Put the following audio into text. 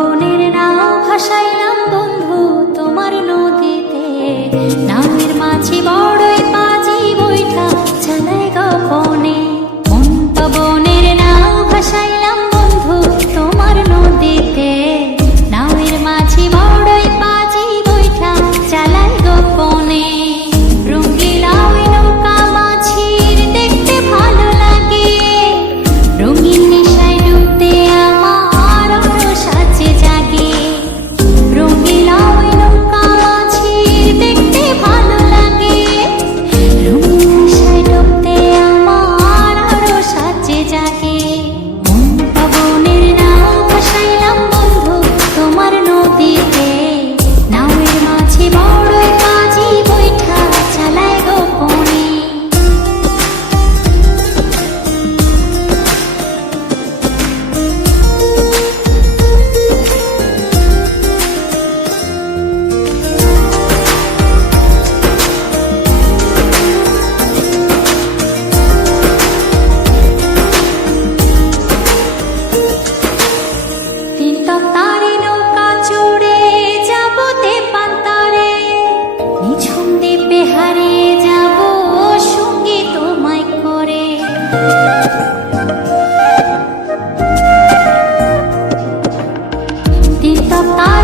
বনের নাও ভাসাইলাম বন্ধু তোমার নদীতে, নামের মাঝি বড়ই পাজি বৈঠা চালাই গোপনে। মনটা বনের নাও ভাসাইলাম বন্ধু তোমার নদীতে, নামের মাঝি বড়ই পাজি বৈঠা চালাই গোপনে। রঙিলা ওই নৌকা মাঝির দেখতে ভালো লাগে, রঙিন নেশায় ডুবতে আমার রস আছে জাগে। রঙিলা ওই নৌকা মাঝির দেখতে ভালো লাগে, রঙিন নেশায় ডুবতে আমার রস আছে জাগে। মনটা বনের নাও ভাসাইলাম বন্ধু তোমার নদীতে, নামের মাঝি বড়ই পাজি বৈঠা চালায় গোপনে। তিন তক্তারে নৌকা চড়ে যাব তেপান্তরে, নিঝুম দ্বীপে হারিয়ে যাব সঙ্গী তোমায় করে। তিন তক্তারে